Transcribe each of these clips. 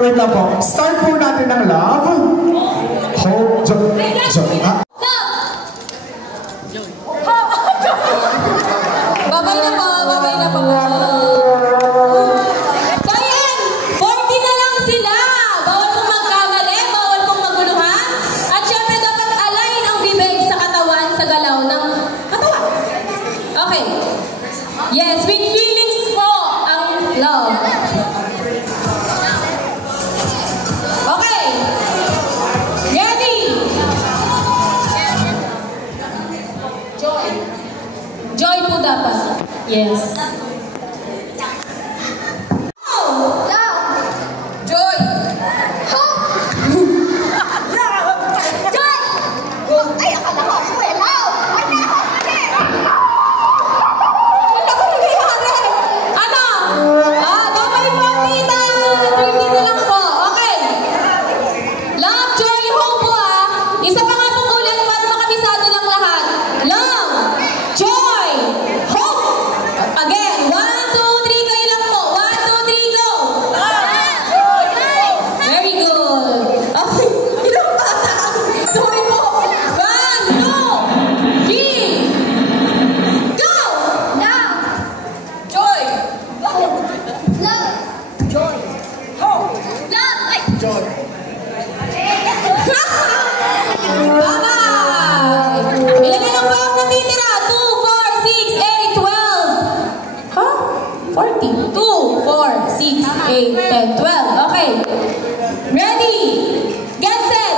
wait lang po. Start po natin ng love. Hope, joy. Babay na po, babay na po. So yan, 40 na lang sila. Bawal pong magkamali, bawal pong maguluhan. At syempre dapat align ang bibig sa katawan, sa galaw ng katawan. Okay. Yes, with feelings po ang love. Okay. Ready? Joy. Joy po dapat. Yes. Oh! Love. Joy. Hope. Love. Joy. Ay, akala ko ako eh. Love. Wala ko nangyayari. Ano? Babay po, tita. 30 na lang po. Okay. Love, joy, hope po Isa pa nga pong ulit para makabisado lang lahat. Love, joy, hope. Again, 1, 2, 3, kayo lang po. 1, 2, 3, go. Very good. Okay, ilang bata? Sorry po. 1, 2, 3, go. Love, joy, hope. Love, joy, hope. Love, joy. Bye-bye! Ilagay lang po ang natitira. 2, 4, 6, 8, 12. Huh? 40. 2, 4, 6, 8, 10, 12. Okay. Ready? Get set!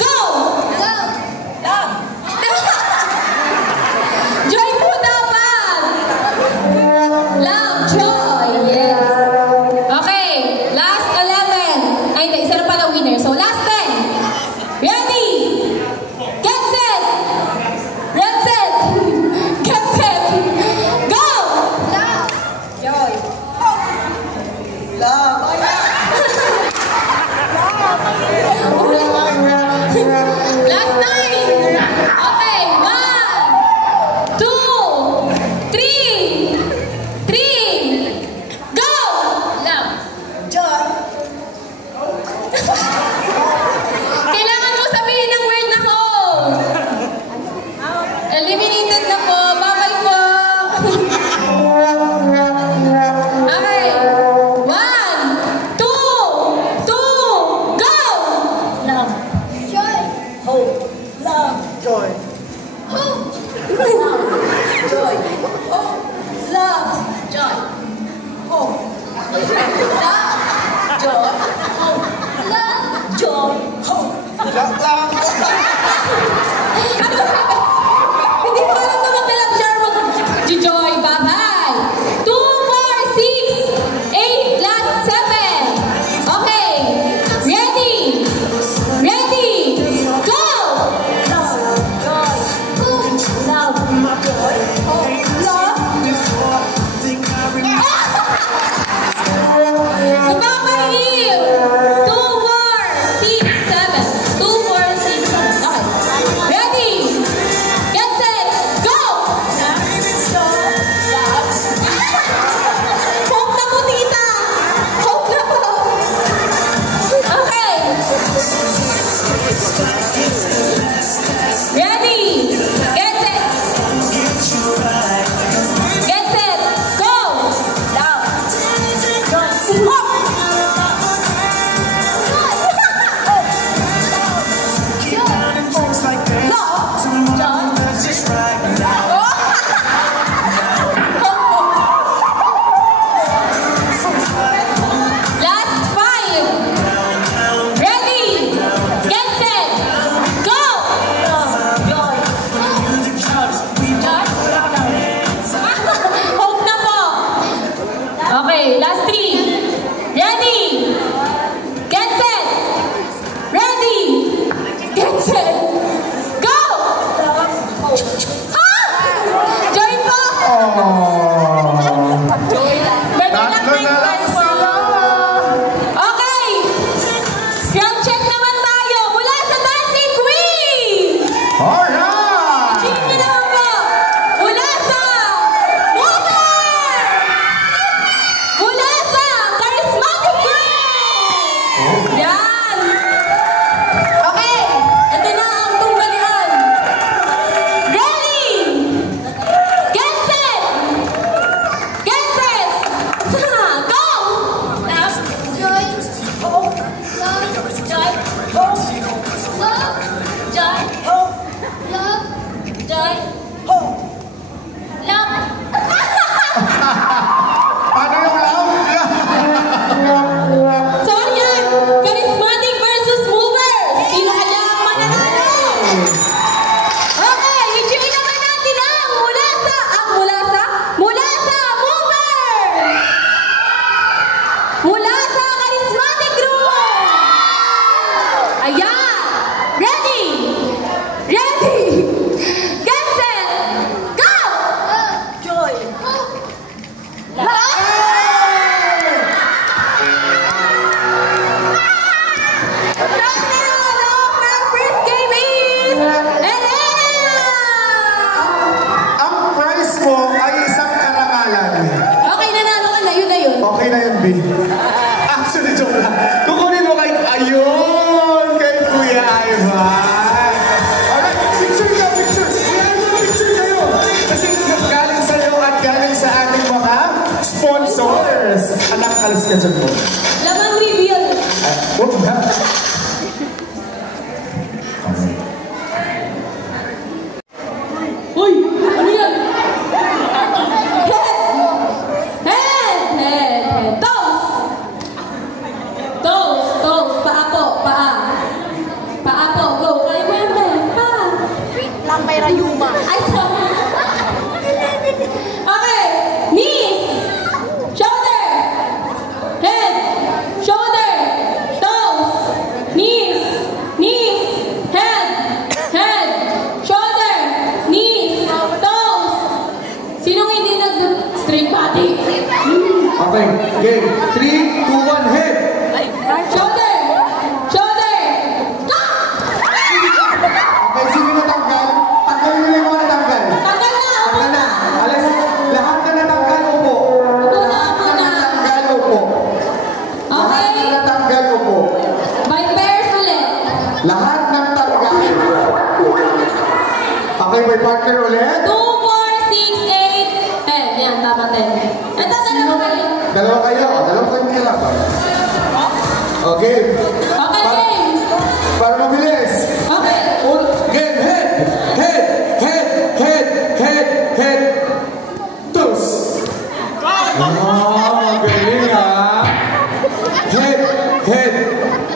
Go! Love! Love! Joy po dapat! Love, joy! Yes. Okay. Last 11. Ay, hindi. Isa na pala winner. So, last 10. Ready? Get set! Red set! Get set! Go! Love! Joy! Love! Last 9! Okay, 1, 2, 3, go! Love! Joy! Kailangan mo sabihin ng word na ko. Eliminated na po. Bye-bye po. Okay. 1, 2, 2, go! Love. Joy. Hope. Love. Joy. Hope. Love. Joy. Hope. Love. Joy. Hope. Love. Joy. Hope. Love. Joy. Hope. Ano? Hindi ko alam na mag-love jar mag-joy. Bye-bye. 2, 4, 6, 8, last 7. Okay. Ready? Ready? Go! Love. Joy. Love. Joy. Hope. Love. Sababay, 2, 4, 6, 7. 2, 4, 6, 7. Okay, may partner ulit. 2, 4, 6, 8, 10. Yan, tama 10. Ito, dalawa kayo. Dalawa kayo kailangan. Okay. Okay, game. Para mabilis. Okay. Game, head. Toes. Magaling ah. Head.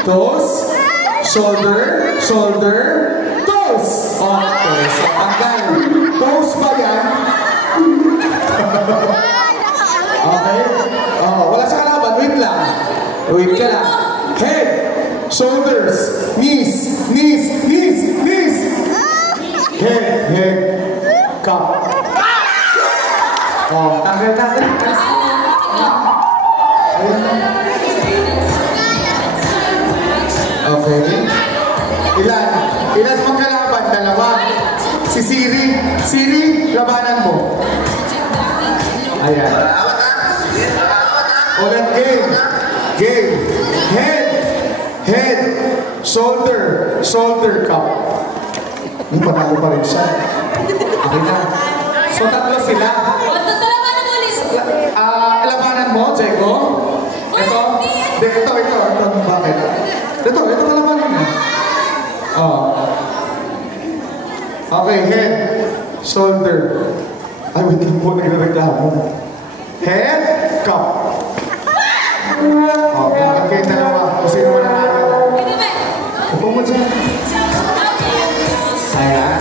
Toes. Shoulder. Toes. Toes. Tanggal. Toes ba yan? Okay. Wala sa kalaban. Wait ka lang. Head. Shoulders. Knees. Head. Cup. Tanggal. Okay. Ilan magkalaban? Dalawa. Si Siri, labanan mo. Ayan. Ulit game. Head. Shoulder cup. Panalo pa rin siya. Okay na. So, tatlo sila. Salamat mo, Liz. Labanan mo, Jego? Ito? Ito. Bakit? Ito labanan mo. Okay, head. Shoulder. Ay, wait lang po, nagreklamo. Head, cup. Bakit kayo dalawa? Kung sino mo nanalo. Upo mo dyan. Ayan.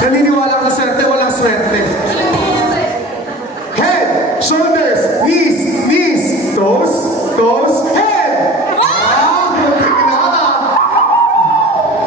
Naniniwala ka swerte, walang swerte. Head, shoulders, knees, toes, head.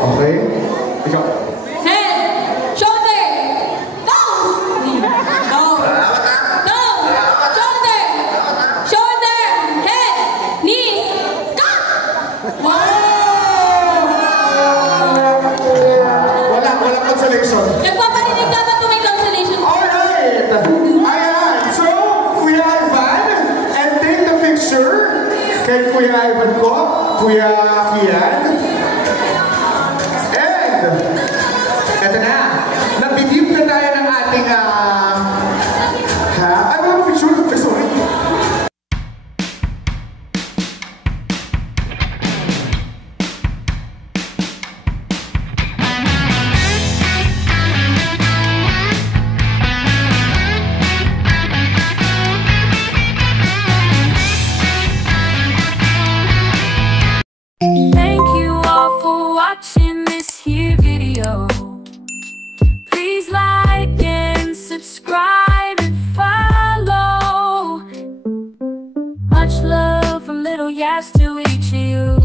Okay. Ikaw. Head, shoulder, toes. Shoulder, head, knees, cup. Walang consolation. Nagpaparinig dapat kung may cancellation. Alright! Ayan! So, Kuya Ivan, and take the picture kay Kuya Ivan ko, Kuya Kian. And, eto na, nabigip na tayo ng ating, walang picture? Sorry. Thank you all for watching this here video. Please like and subscribe and follow. Much love from Little Yas to each of you.